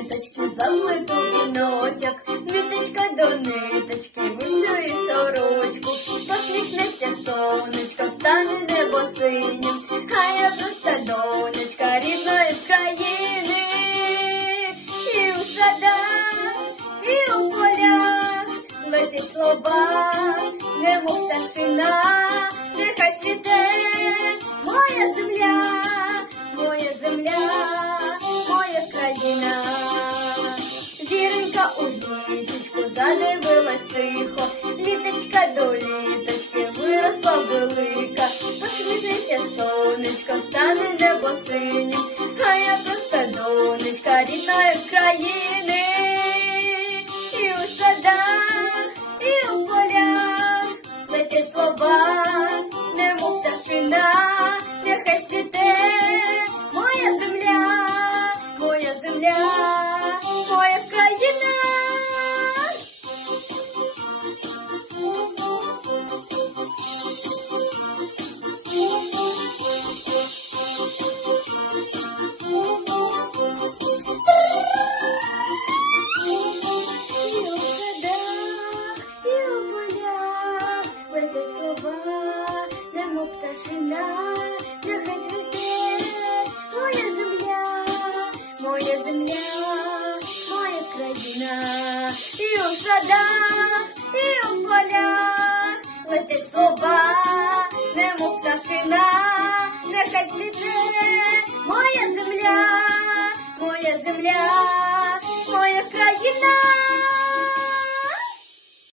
квіточки, заплету віночок, ниточка до ниточки, вишує сорочку, посміхнеться сонечко, встане небо синім, а я просто донечка рідної країни, і у садах, і у полях, летять слова, немов пташина, нехай світе Зіронька у літочку задивилась тихо, літочка до літочки виросла велика, посміхнеться сонечко, стане небо синім, а я просто донечка рідної країни, немов пташина, нехай цвіте моя земля, моя земля, моя країна. І у садах, і у полях летять слова, немов пташина, нехай цвіте моя земля, моя земля.